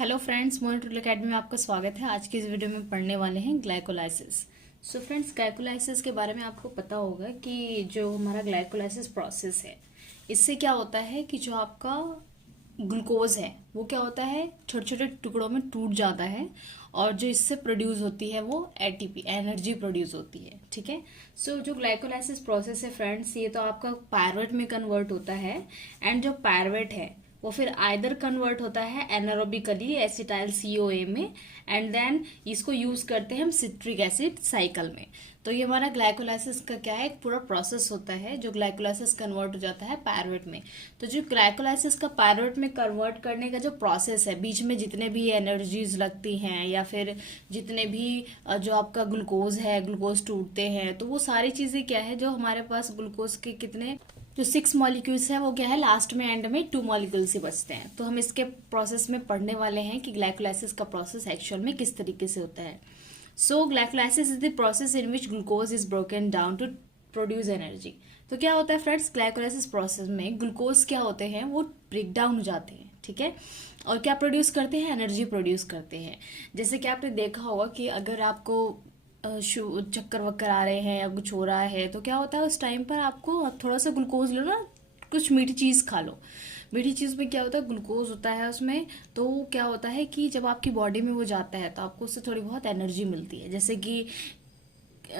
Hello friends, Moin tool academy में आपका स्वागत है। आज की इस वीडियो में पढ़ने वाले हैं ग्लाइकोलाइसिस। सो फ्रेंड्स, ग्लाइकोलाइसिस के बारे में आपको पता होगा कि जो हमारा ग्लाइकोलाइसिस प्रोसेस है, इससे क्या होता है कि जो आपका ग्लूकोज है वो क्या होता है, छोटे छोटे टुकड़ों में टूट जाता है और जो इससे प्रोड्यूस होती है वो एटीपी एनर्जी प्रोड्यूस होती है। ठीक है। सो जो ग्लाइकोलाइसिस प्रोसेस है फ्रेंड्स, ये तो आपका पायरुवेट में कन्वर्ट होता है एंड जो पायरुवेट है वो फिर आइदर कन्वर्ट होता है एनारोबिकली एसिटाइल सीओए में एंड देन इसको यूज करते हैं हम सिट्रिक एसिड साइकिल में। तो ये हमारा ग्लाइकोलाइसिस का क्या है, एक पूरा प्रोसेस होता है जो ग्लाइकोलाइसिस कन्वर्ट हो जाता है पायरुवेट में। तो जो ग्लाइकोलाइसिस का पायरुवेट में कन्वर्ट करने का जो प्रोसेस है, बीच में जितने भी एनर्जीज लगती हैं या फिर जितने भी जो आपका ग्लूकोज है, ग्लूकोज टूटते हैं, तो वो सारी चीजें क्या है, जो हमारे पास ग्लूकोज के कितने जो 6 मॉलिक्यूल्स है वो क्या है, लास्ट में एंड में 2 मॉलिक्यूल्स ही बचते हैं। तो हम इसके प्रोसेस में पढ़ने वाले हैं कि ग्लाइकोलाइसिस का प्रोसेस एक्चुअल में किस तरीके से होता है। So glycolysis is the process in which glucose is broken down to produce energy. तो क्या होता है फ्रेंड्स, ग्लाइकोलाइसिस प्रोसेस में ग्लूकोज क्या होते हैं, वो ब्रेक डाउन हो जाते हैं। ठीक है। और क्या प्रोड्यूस करते हैं, एनर्जी प्रोड्यूस करते हैं। जैसे कि आपने देखा होगा कि अगर आपको चक्कर वक्कर आ रहे हैं या कुछ हो रहा है तो क्या होता है, उस टाइम पर आपको थोड़ा सा ग्लूकोज लो ना, कुछ मीठी चीज खा लो। मीठी चीज में क्या होता है, ग्लूकोज होता है उसमें। तो क्या होता है कि जब आपकी बॉडी में वो जाता है तो आपको उससे थोड़ी बहुत एनर्जी मिलती है। जैसे कि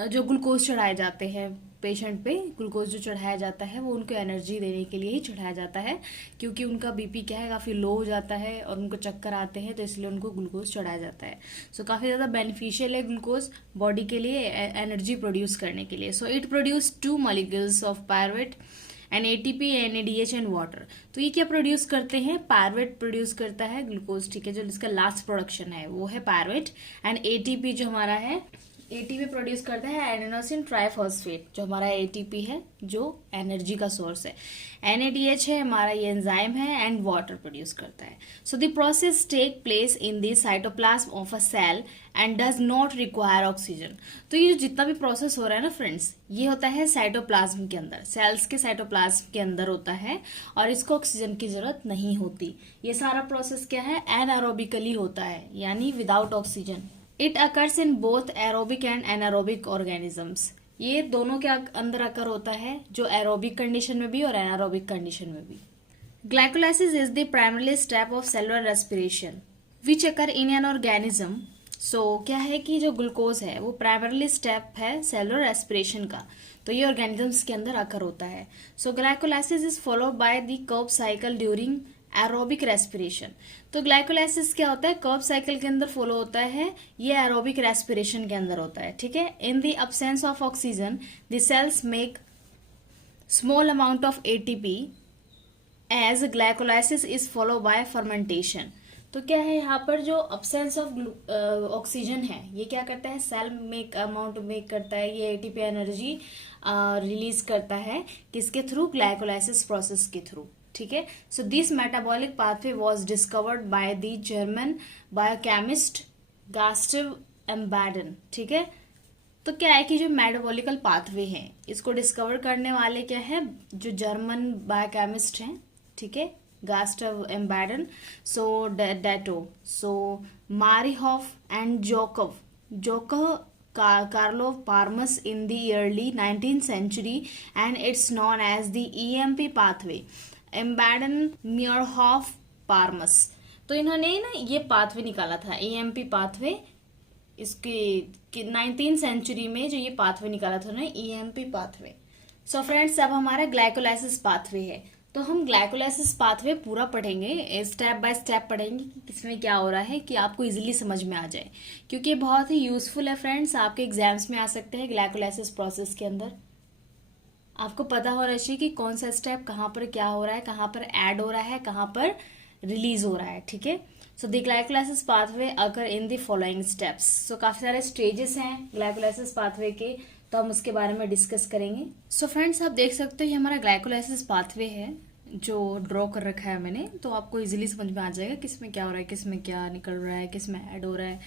जो ग्लूकोज चढ़ाए जाते हैं पेशेंट पे, ग्लूकोज जो चढ़ाया जाता है वो उनको एनर्जी देने के लिए ही चढ़ाया जाता है, क्योंकि उनका बीपी क्या है, काफी लो हो जाता है और उनको चक्कर आते हैं, तो इसलिए उनको ग्लूकोज चढ़ाया जाता है। सो काफी ज्यादा बेनिफिशियल है ग्लूकोज बॉडी के लिए एनर्जी प्रोड्यूस करने के लिए। So it produce 2 molecules of pyruvate and ATP NADH and water. तो ये क्या प्रोड्यूस करते हैं, पायरुवेट प्रोड्यूस करता है ग्लूकोज। ठीक है। जो इसका लास्ट प्रोडक्शन है वो है पायरुवेट एंड एटीपी जो हमारा है, एटीपी प्रोड्यूस करता है एडेनोसिन ट्राइफॉस्फेट, जो हमारा एटीपी है जो एनर्जी का सोर्स है। एनएडीएच है हमारा, ये एंजाइम है एंड वाटर प्रोड्यूस करता है। So the process take place in the cytoplasm of a cell and does not require oxygen. तो ये जो जितना भी प्रोसेस हो रहा है ना फ्रेंड्स, ये होता है साइटोप्लाज्म के अंदर, सेल्स के साइटोप्लाज्म के अंदर होता है और इसको ऑक्सीजन की जरूरत नहीं होती। ये सारा प्रोसेस क्या है, एनारोबिकली होता है, यानी without oxygen. It occurs in both aerobic and anaerobic organisms. ये दोनों के अंदर अकर होता है, जो एरोबिक कंडीशन में भी और एनारोबिक कंडीशन में भी। Glycolysis is the primary step of cellular respiration which occur in an organism. So क्या है कि जो ग्लूकोज है वो प्राइमरी स्टेप है सेलुलर रेस्पिरेशन का, तो ये ऑर्गेनिजम्स के अंदर अकर होता है। So glycolysis is followed by the Krebs cycle during aerobic respiration. तो ग्लाइकोलाइसिस क्या होता है, कर्ब साइकिल के अंदर फॉलो होता है, ये एरोबिक रेस्पिरेशन के अंदर होता है। ठीक है। In the absence of oxygen the cells make small amount of ATP as glycolysis is follow by fermentation. तो क्या है, यहाँ पर जो अब्सेंस ऑफ ऑक्सीजन है, ये क्या करता है, सेल मेक अमाउंट मेक करता है, ये एटीपी एनर्जी रिलीज करता है, किसके थ्रू, ग्लाइकोलाइसिस प्रोसेस के थ्रू। ठीक है। So this metabolic pathway was discovered by the German biochemist Gustav Embden. ठीक है। तो क्या है कि जो मेटाबॉलिकल पाथवे है, इसको डिस्कवर करने वाले क्या है, जो जर्मन बायोकेमिस्ट हैं। ठीक है। गास्टव एम्बेडन, सो डेटो, सो मारिहॉफ and जोकव कार्लोव पार्मस in the early 19th century and it's known as the EMP pathway, एम्बेडन मियरहॉफ पार्मस। तो इन्होंने ना ये पाथवे निकाला था, EMP पाथवे, इसके 19th सेंचुरी में जो ये पाथवे निकाला था उन्होंने, EMP पाथवे। सो फ्रेंड्स, अब हमारा ग्लाइकोलाइसिस पाथवे है, तो हम ग्लाइकोलाइसिस पाथवे पूरा पढ़ेंगे, स्टेप बाय स्टेप पढ़ेंगे कि किसमें क्या हो रहा है, कि आपको इजीली समझ में आ जाए, क्योंकि ये बहुत ही यूजफुल है फ्रेंड्स, आपके एग्जाम्स में आ सकते हैं। ग्लाइकोलाइसिस प्रोसेस के अंदर आपको पता होना चाहिए कि कौन सा स्टेप कहाँ पर क्या हो रहा है, कहाँ पर ऐड हो रहा है, कहाँ पर रिलीज हो रहा है। ठीक है। So the glycolysis pathway occur in the following steps. So काफी सारे स्टेजेस हैं ग्लाइकोलाइसिस पाथवे के, तो हम उसके बारे में डिस्कस करेंगे। सो फ्रेंड्स, आप देख सकते हो ये हमारा ग्लाइकोलाइसिस पाथवे है जो ड्रॉ कर रखा है मैंने, तो आपको इजीली समझ में आ जाएगा किसमें क्या हो रहा है, किसमें क्या निकल रहा है, किसमें ऐड हो रहा है।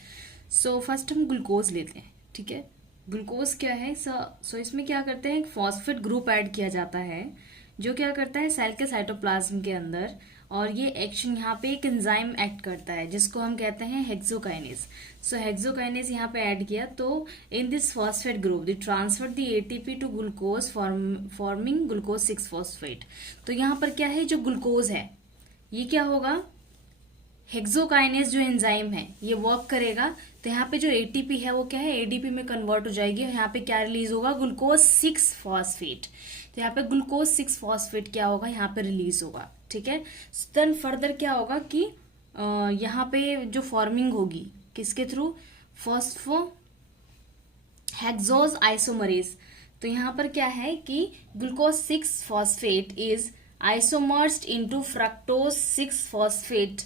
सो फर्स्ट हम ग्लूकोज लेते हैं। ठीक है। ग्लूकोज क्या है, सो इसमें क्या करते हैं, एक फॉस्फेट ग्रुप ऐड किया जाता है, जो क्या करता है सेल के साइटोप्लाज्म के अंदर, और ये एक्शन यहाँ पे एक एंजाइम एक्ट करता है जिसको हम कहते हैं हेक्सोकाइनेज। सो हेक्सोकाइनेज यहाँ पे ऐड किया तो in this phosphate group they transfer the ATP to glucose forming glucose 6 phosphate. तो यहाँ पर क्या है, जो ग्लूकोज है ये क्या होगा, हेक्सोकाइनेज जो एंजाइम है ये वर्क करेगा, तो यहाँ पे जो एटीपी है वो क्या है, एडीपी में कन्वर्ट हो जाएगी और यहाँ पे क्या रिलीज होगा, ग्लूकोज 6 फॉस्फेट। तो यहाँ पे ग्लूकोज 6 फॉस्फेट क्या होगा, यहाँ पे रिलीज होगा। ठीक है, देन फर्दर क्या होगा कि यहाँ पे जो फॉर्मिंग होगी किसके थ्रू, फॉस्फो हेक्सोज आइसोमरेज। तो यहाँ पर क्या है कि glucose 6 phosphate is isomerised into fructose 6 phosphate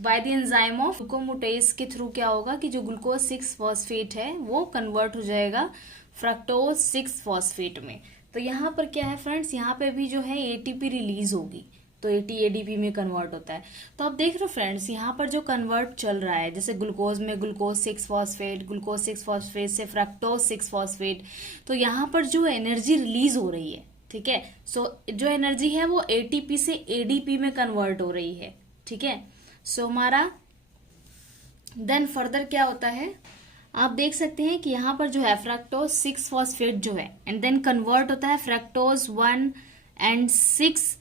by the enzyme of glucomutase के थ्रू क्या होगा कि जो ग्लूकोज 6 फॉस्फेट है वो कन्वर्ट हो जाएगा फ्रक्टोज 6 फॉस्फेट में। तो यहाँ पर क्या है फ्रेंड्स, यहाँ पे भी जो है एटीपी रिलीज होगी तो एडीपी में कन्वर्ट होता है। तो आप देख रहे हो फ्रेंड्स, यहाँ पर जो कन्वर्ट चल रहा है जैसे ग्लूकोज में ग्लूकोज 6 फॉस्फेट, ग्लूकोज 6 फॉस्फेट से फ्रक्टोज 6 फॉस्फेट, तो यहाँ पर जो एनर्जी रिलीज हो रही है, ठीक है, सो जो एनर्जी है वो एटीपी से एडीपी में कन्वर्ट हो रही है। ठीक है, सो हमारा देन फर्दर क्या होता है, आप देख सकते हैं कि यहाँ पर जो है फ्रक्टोज 6 फॉस्फेट जो है एंड देन कन्वर्ट होता है फ्रक्टोज 1 and 6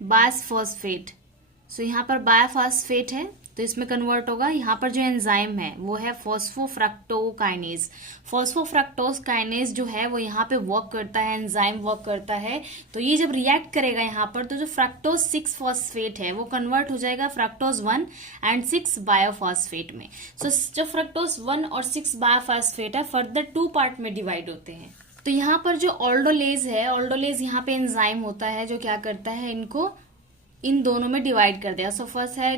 बायफॉस्फेट। सो यहाँ पर बायफॉस्फेट है तो इसमें कन्वर्ट होगा। यहाँ पर जो एंजाइम है वो है फॉस्फोफ्रक्टोकाइनेज। फॉस्फोफ्रक्टोकाइनेज जो है वो यहाँ पे वर्क करता है, एंजाइम वर्क करता है। तो ये जब रिएक्ट करेगा यहाँ पर तो जो फ्रक्टोज 6 फॉस्फेट है वो कन्वर्ट हो जाएगा फ्रक्टोज 1 and 6 बायोफॉस्फेट में। सो जो फ्रक्टोज 1 और 6 बायोफॉस्फेट है फर्दर 2 पार्ट में डिवाइड होते हैं। तो यहाँ पर जो ऑल्डोलेज है, ऑल्डोलेज यहाँ पे एंजाइम होता है जो क्या करता है, इनको इन दोनों में डिवाइड कर दिया। सो फर्स्ट है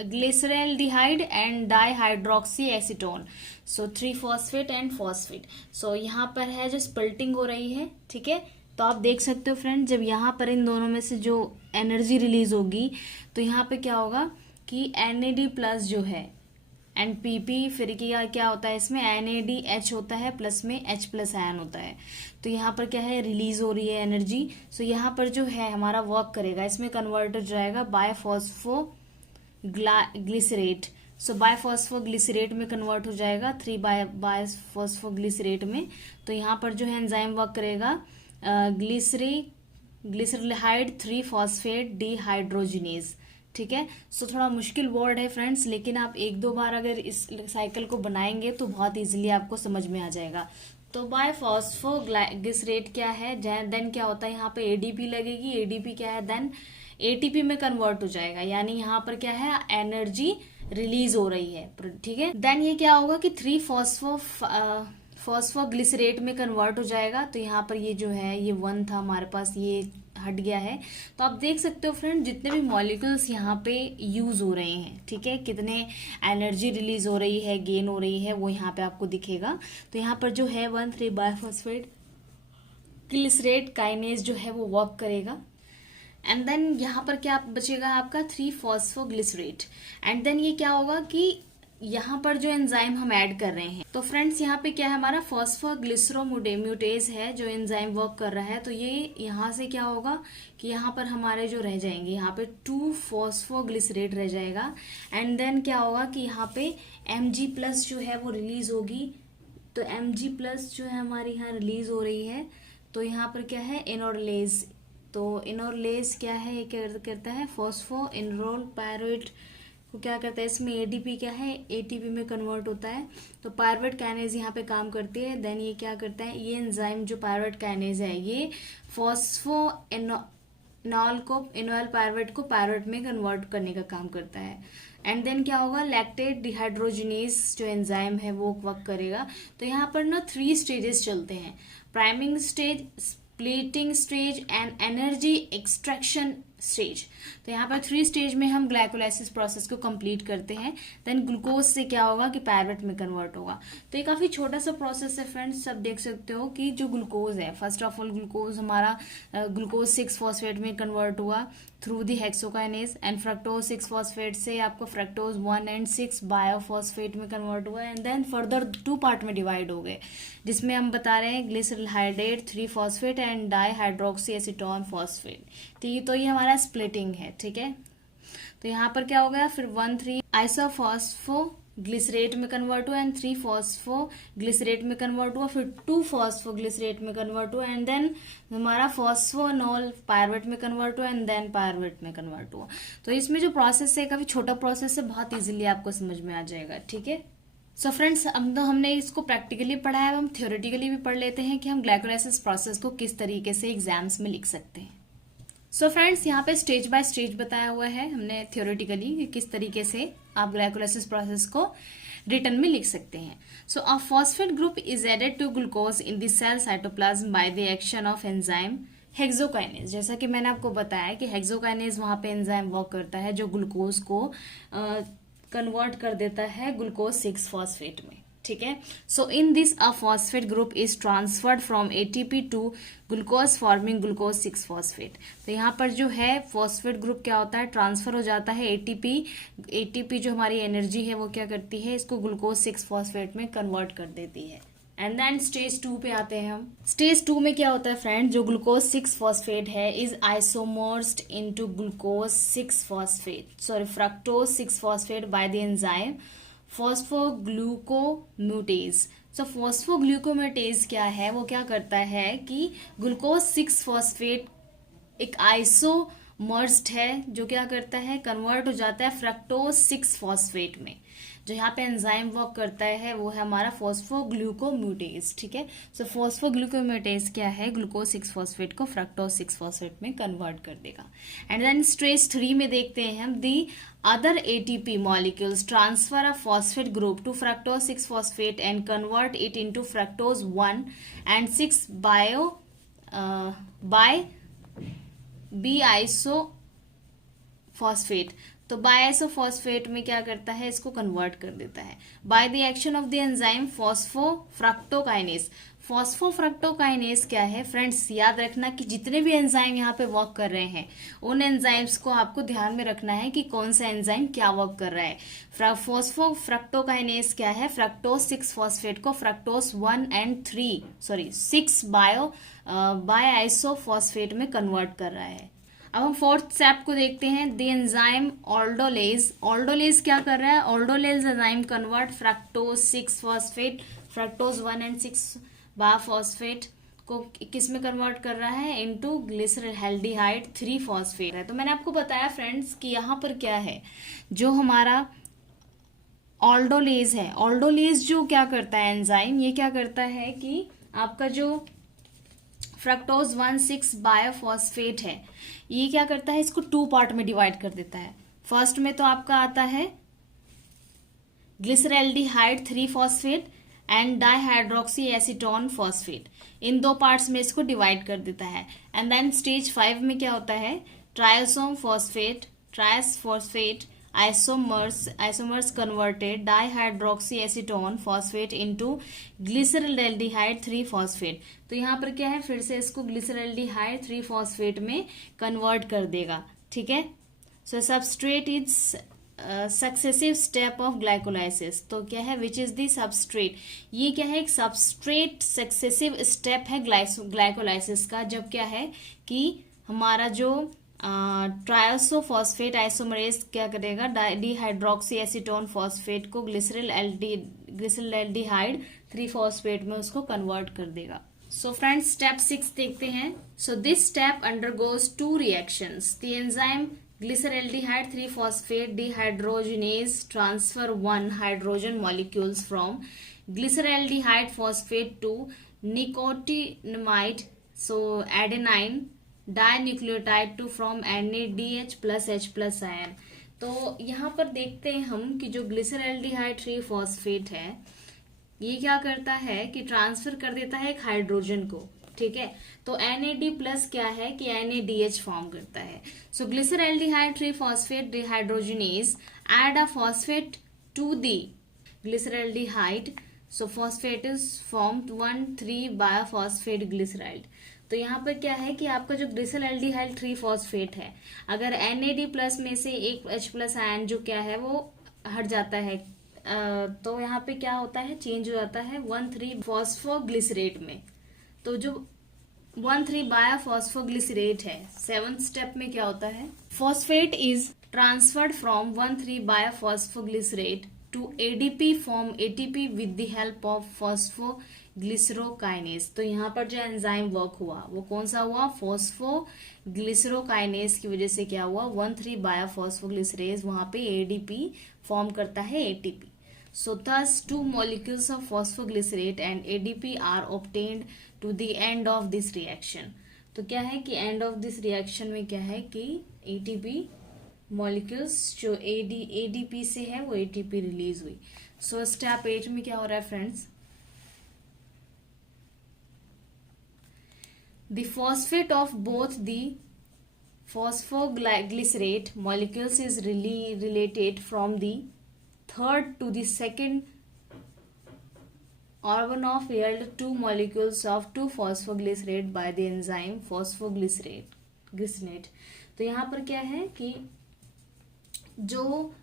glyceraldehyde and dihydroxy acetone, so 3 phosphate and phosphate. So यहाँ पर है जो स्प्लिटिंग हो रही है। ठीक है, तो आप देख सकते हो फ्रेंड, जब यहाँ पर इन दोनों में से जो एनर्जी रिलीज होगी तो यहाँ पे क्या होगा कि NAD+ जो है NPP, फिर क्या होता है इसमें NADH होता है, प्लस में H+ आयन होता है। तो यहाँ पर क्या है, रिलीज हो रही है एनर्जी। सो यहाँ पर जो है हमारा वर्क करेगा, इसमें कन्वर्ट हो जाएगा बायफॉस्फोग्लिसरेट। सो बायफॉस्फोग्लिसरेट में कन्वर्ट हो जाएगा 3 बायफॉस्फोग्लिसरेट में। तो यहाँ पर जो है एंजाइम वर्क करेगा ग्लिसरल्डिहाइड 3 फॉस्फेट डिहाइड्रोजिनेज। ठीक है, सो थोड़ा मुश्किल वर्ड है फ्रेंड्स, लेकिन आप 1-2 बार अगर इस साइकिल को बनाएंगे तो बहुत इजीली आपको समझ में आ जाएगा। तो बायफॉस्फोग्लिसरेट क्या है, देन क्या होता है, यहाँ पे एडीपी लगेगी, एडीपी क्या है, देन एटीपी में कन्वर्ट हो जाएगा, यानी यहाँ पर क्या है, एनर्जी रिलीज हो रही है। ठीक है, देन ये क्या होगा कि 3 फॉस्फोग्लिसरेट में कन्वर्ट हो जाएगा। तो यहाँ पर ये जो है ये 1 था हमारे पास, ये हट गया है। तो आप देख सकते हो फ्रेंड, जितने भी मॉलिक्यूल्स यहाँ पे यूज हो रहे हैं, ठीक है, कितने एनर्जी रिलीज हो रही है, गेन हो रही है, वो यहाँ पे आपको दिखेगा। तो यहाँ पर जो है 1,3 बायफॉस्फेट ग्लिसरेट काइनेज जो है वो वर्क करेगा। एंड देन यहाँ पर क्या बचेगा आपका 3 फॉस्फोग्लिसरेट। एंड देन ये क्या होगा कि यहाँ पर जो एंजाइम हम ऐड कर रहे हैं, तो फ्रेंड्स यहाँ पे क्या है, हमारा फॉस्फोग्लिसरोम्यूटेज है जो एंजाइम वर्क कर रहा है। तो ये यहाँ से क्या होगा कि यहाँ पर हमारे जो रह जाएंगे, यहाँ पे 2 फॉस्फोग्लिसरेट रह जाएगा। एंड देन क्या होगा कि यहाँ पे Mg+ जो है वो रिलीज होगी। तो Mg+ जो है हमारी यहाँ रिलीज हो रही है। तो यहाँ पर क्या है, इनोरलेज। तो इनोरलेज क्या है, ये क्या करता है, फॉस्फो इनरोल पायरुवेट को क्या करता है, इसमें एडीपी क्या है, एटीपी में कन्वर्ट होता है। तो पायरुवेट काइनेज यहाँ पे काम करती है। देन ये क्या करता है, ये एंजाइम जो पायरुवेट काइनेज है ये फॉस्फो इनॉल पायरुवेट को पायरुवेट में कन्वर्ट करने का काम करता है। एंड देन क्या होगा, लैक्टेट डिहाइड्रोजिनेज जो एंजाइम है वो वर्क करेगा। तो यहाँ पर ना 3 स्टेजेस चलते हैं, priming stage, splitting stage and energy extraction stage. तो यहाँ पर 3 स्टेज में हम ग्लाइकोलाइसिस प्रोसेस को कंप्लीट करते हैं। देन ग्लूकोज से क्या होगा कि पायरुवेट में कन्वर्ट होगा। तो ये काफी छोटा सा प्रोसेस है फ्रेंड्स। सब देख सकते हो कि जो ग्लूकोज है, फर्स्ट ऑफ ऑल ग्लूकोज हमारा ग्लूकोज 6 फॉस्फेट में कन्वर्ट हुआ through the hexokinase. And fructose 6 phosphate से आपको फ्रक्टोज 1 and 6 बायोफॉस्फेट में कन्वर्ट हुआ। एंड देन फर्दर 2 पार्ट में डिवाइड हो गए, जिसमें हम बता रहे हैं glyceraldehyde 3 phosphate and dihydroxy acetone phosphate. तो ये हमारा स्प्लिटिंग है, ठीक है। तो यहाँ पर क्या हो गया, फिर 1,3 आइसोफॉस्फो ग्लिसरेट में कन्वर्ट हुआ एंड 3 फॉस्फो ग्लिसरेट में कन्वर्ट हुआ, फिर 2 फॉस्फो ग्लिसरेट में कन्वर्ट हुआ एंड देन हमारा फॉस्फोनॉल पायरुवेट में कन्वर्ट हुआ एंड देन पायरुवेट में कन्वर्ट हुआ। तो इसमें जो प्रोसेस है काफी छोटा प्रोसेस है, बहुत इजीली आपको समझ में आ जाएगा, ठीक है। सो फ्रेंड्स, अब तो हमने इसको प्रैक्टिकली पढ़ा है, अब हम थ्योरेटिकली भी पढ़ लेते हैं कि हम ग्लाइकोलाइसिस प्रोसेस को किस तरीके से एग्जाम्स में लिख सकते हैं। सो फ्रेंड्स, यहाँ पे स्टेज बाय स्टेज बताया हुआ है हमने थ्योरेटिकली कि किस तरीके से आप ग्लाइकोलाइसिस प्रोसेस को रिटर्न में लिख सकते हैं। So a phosphate group is added to glucose in the cell cytoplasm by the action of enzyme hexokinase. जैसा कि मैंने आपको बताया कि हेक्सोकाइनेज वहां पे एंजाइम वर्क करता है जो ग्लूकोज को कन्वर्ट कर देता है ग्लूकोज 6 फॉस्फेट में, ठीक है। So in this a phosphate group is transferred from ATP to glucose forming glucose 6 phosphate. तो यहाँ पर जो है फॉस्फेट ग्रुप क्या होता है, ट्रांसफर हो जाता है एटीपी जो हमारी एनर्जी है वो क्या करती है, इसको ग्लूकोज 6 फॉस्फेट में कन्वर्ट कर देती है। एंड देन स्टेज 2 पे आते हैं हम। स्टेज 2 में क्या होता है फ्रेंड, जो ग्लूकोज 6 फॉस्फेट है is isomerised into glucose 6 phosphate fructose 6 phosphate by the enzyme phosphoglucomutase. So phosphoglucomutase क्या है, वो क्या करता है कि ग्लूकोज 6 फॉस्फेट एक आइसोमर्स्ड है जो क्या करता है, कन्वर्ट हो जाता है फ्रक्टोज 6 फॉस्फेट में। जो यहाँ पे एंजाइम वर्क करता है वो है हमारा फॉस्फोग्लूकोम्यूटेज, ठीक है। सो फॉस्फोग्लूकोम्यूटेज क्या है, ग्लूकोज 6 फॉस्फेट को फ्रक्टोज 6 फॉस्फेट में कन्वर्ट कर देगा। एंड देन स्टेज 3 में देखते हैं हम, दी other ATP molecules transfer a phosphate group to fructose 6 phosphate and convert it into fructose 1 and 6 by B-isophosphate। तो बाइसोफॉस्फेट में क्या करता है, इसको कन्वर्ट कर देता है bye the action of the enzyme फॉस्फोफ्रक्टोकाइनेज। फॉस्फोफ्रक्टोकाइनेज क्या है फ्रेंड्स, याद रखना कि जितने भी एंजाइम यहाँ पे वर्क कर रहे हैं उन एंजाइम्स को आपको ध्यान में रखना है कि कौन सा एंजाइम क्या वर्क कर रहा है। फॉस्फोफ्रक्टोकाइनेज क्या है, फ्रक्टोज 6 फॉस्फेट को फ्रक्टोज 1 and 6 बायआइसोफॉस्फेट में कन्वर्ट कर रहा है। अब हम फोर्थ स्टेप को देखते हैं, द एंजाइम ऑल्डोलेज। ऑल्डोलेज क्या कर रहा है, aldolase enzyme convert fructose 6 phosphate fructose 1 and 6 biphosphate को किस में कन्वर्ट कर रहा है, इनटू ग्लिसरॉल्डिहाइड 3 फॉस्फेट है। तो मैंने आपको बताया फ्रेंड्स कि यहाँ पर क्या है, जो हमारा ऑल्डोलेज है, ऑल्डोलेज जो क्या करता है एंजाइम, ये क्या करता है कि आपका जो फ्रक्टोज 1,6 बायोफॉस्फेट है ये क्या करता है, इसको 2 पार्ट में डिवाइड कर देता है। फर्स्ट में तो आपका आता है glyceraldehyde 3 phosphate and dihydroxy acetone phosphate, in 2 parts में इसको डिवाइड कर देता है। एंड देन स्टेज 5 में क्या होता है, ट्रायोसोम phosphate isomers converted dihydroxyacetone phosphate into glyceraldehyde 3 phosphate। तो यहाँ पर क्या है, फिर से इसको ग्लिसरॉल्डिहाइड 3 फॉस्फेट में कन्वर्ट कर देगा, ठीक है। So substrate is successive step of glycolysis. तो क्या है, विच इज द सबस्ट्रेट, ये क्या है, एक सबस्ट्रेट सक्सेसिव स्टेप है ग्लाइकोलाइसिस का, जब क्या है कि हमारा जो ट्रायोसोफॉस्फेट आइसोमरेज क्या करेगा, डिहाइड्रोक्सी एसीटोन फॉस्फेट को ग्लिसरॉल्डिहाइड 3 फॉस्फेट में उसको कन्वर्ट कर देगा। सो फ्रेंड्स, स्टेप 6 देखते हैं। So this step undergoes 2 reactions. The enzyme glyceraldehyde 3 phosphate dehydrogenase transfer 1 hydrogen molecules from glyceraldehyde phosphate to nicotinamide adenine dinucleotide to from NADH plus H plus ion. तो यहाँ पर देखते हैं हम कि जो ग्लिसरॉल्डिहाइड 3 फॉस्फेट है ये क्या करता है कि ट्रांसफर कर देता है एक हाइड्रोजन को, ठीक है। तो NAD प्लस क्या है कि NADH फॉर्म करता है। So glyceraldehyde 3 phosphate dehydrogenase add a phosphate to the glyceraldehyde, so phosphate is formed 1,3 biophosphate glyceride. तो यहाँ पर क्या है कि आपका जो ग्लिसरॉल्डिहाइड 3 फॉस्फेट है, अगर NAD प्लस में से एक H प्लस आयन जो क्या है वो हट जाता है, तो यहाँ पे क्या होता है, चेंज हो जाता है 1,3 फॉस्फोग्लिसरेट में। तो जो 1,3 बायोफॉस्फोग्लिसरेट है। 7th स्टेप में क्या होता है, phosphate is transferred from 1,3 biophosphoglycerate to ADP form ATP with the help of phosphoglycerokinase. तो यहाँ पर जो एंजाइम वर्क हुआ वो कौन सा हुआ, फॉस्फोग्लिसरोकाइनेज की वजह से क्या हुआ, 1,3 बायोफॉस्फोग्लिसरेज वहां पे एडीपी फॉर्म करता है ATP. So thus two molecules of phosphoglycerate and ADP are obtained to the end of this reaction। तो क्या है कि end of this reaction में क्या है कि ATP molecules जो ADP से है वो ATP रिलीज हुई। So step 8 में क्या हो रहा है friends, the phosphate of both the phosphoglycerate molecules is related from the third to the second organ of yield 2 molecules of 2-phosphoglycerate by the enzyme phosphoglycinate। तो यहाँ पर क्या है कि जो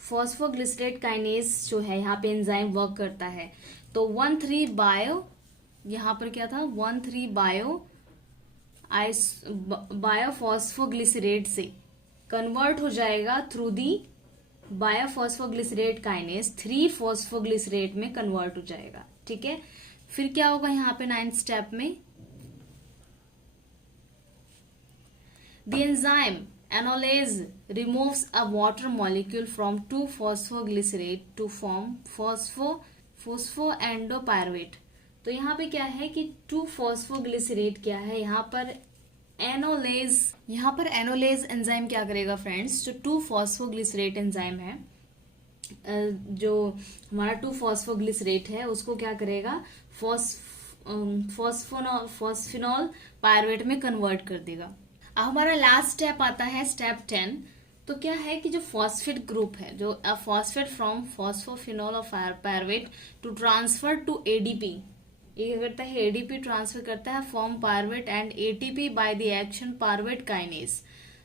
फॉस्फोग्लिसरेट काइनेज जो है यहाँ पे एंजाइम वर्क करता है, तो 1,3 बायो, यहाँ पर क्या था 1,3 बायोफॉस्फोग्लिसरेट से कन्वर्ट हो जाएगा थ्रू दी बायोफॉस्फोग्लिसरेट काइनेज 3 फॉस्फोग्लिसरेट में कन्वर्ट हो जाएगा। ठीक है, फिर क्या होगा यहाँ पे 9th स्टेप में, the enzyme enolase removes a water molecule from 2 phosphoglycerate to form phosphoenolpyruvate. तो यहाँ पे क्या है कि 2 फॉस्फोग्लिसरेट क्या है, यहाँ पर एनोलेज एंजाइम क्या करेगा फ्रेंड्स, जो 2 फॉस्फोग्लिसरेट एंजाइम है, जो हमारा 2 फॉस्फोग्लिसरेट है उसको क्या करेगा, फॉस्फिनॉल पायरुवेट में कन्वर्ट कर देगा। अब हमारा लास्ट स्टेप आता है स्टेप 10। तो क्या है कि जो फॉस्फेट ग्रुप है, जो phosphate from phosphophenol of pyruvate to transfer to ADP, ये करता है एडीपी ट्रांसफर करता है form pyruvate and ATP by the action pyruvate kinase.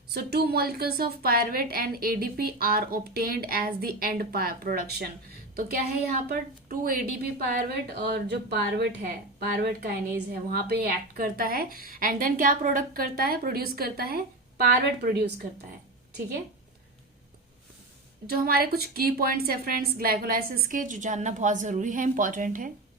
So 2 molecules of pyruvate and ADP are obtained as the end production। तो क्या है यहाँ पर 2 ADP पायरुवेट और जो पायरुवेट है, पायरुवेट काइनेज है, वहां पे एक्ट करता है एंड देन क्या प्रोडक्ट करता है, प्रोड्यूस करता है, पायरुवेट प्रोड्यूस करता है। ठीक है, जो हमारे कुछ की पॉइंट्स है फ्रेंड्स ग्लाइकोलाइसिस के, जो जानना बहुत जरूरी है, इंपॉर्टेंट है।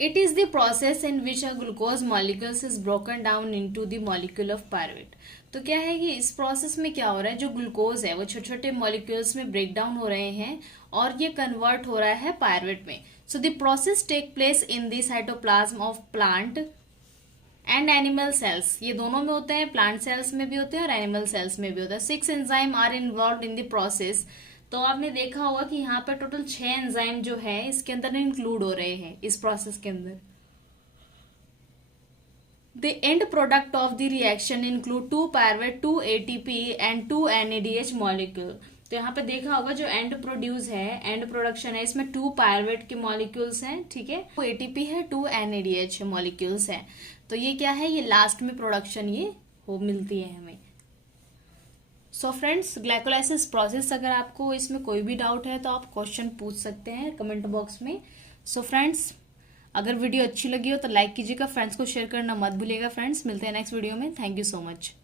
It is the process in which a glucose molecule is broken down into the molecule of pyruvate। तो क्या है कि इस प्रोसेस में क्या हो रहा है, जो ग्लूकोज है वो छोटे छोटे मॉलिक्यूल्स में ब्रेक डाउन हो रहे हैं और ये कन्वर्ट हो रहा है पायरुवेट में। So the process take place in the cytoplasm of plant and animal cells. ये दोनों में होते हैं, प्लांट सेल्स में भी होते हैं और एनिमल सेल्स में भी होता है। 6 enzyme are involved in the process. तो आपने देखा होगा कि यहाँ पर टोटल 6 एंजाइम जो है इसके अंदर इंक्लूड हो रहे हैं इस प्रोसेस के अंदर। The end product of the reaction include 2 pyruvate, 2 ATP and 2 NADH molecule. तो यहाँ पे देखा होगा जो एंड प्रोड्यूस है, एंड प्रोडक्शन है, इसमें 2 पायरुवेट के मॉलिक्यूल्स हैं। ठीक है, 2 एटीपी है, 2 NADH मॉलिक्यूल्स हैं। तो ये क्या है, ये लास्ट में प्रोडक्शन ये हो मिलती है हमें। सो फ्रेंड्स ग्लाइकोलाइसिस प्रोसेस, अगर आपको इसमें कोई भी डाउट है तो आप क्वेश्चन पूछ सकते हैं कमेंट बॉक्स में। सो फ्रेंड्स अगर वीडियो अच्छी लगी हो तो लाइक कीजिएगा, फ्रेंड्स को शेयर करना मत भूलिएगा। फ्रेंड्स मिलते हैं नेक्स्ट वीडियो में। Thank you so much.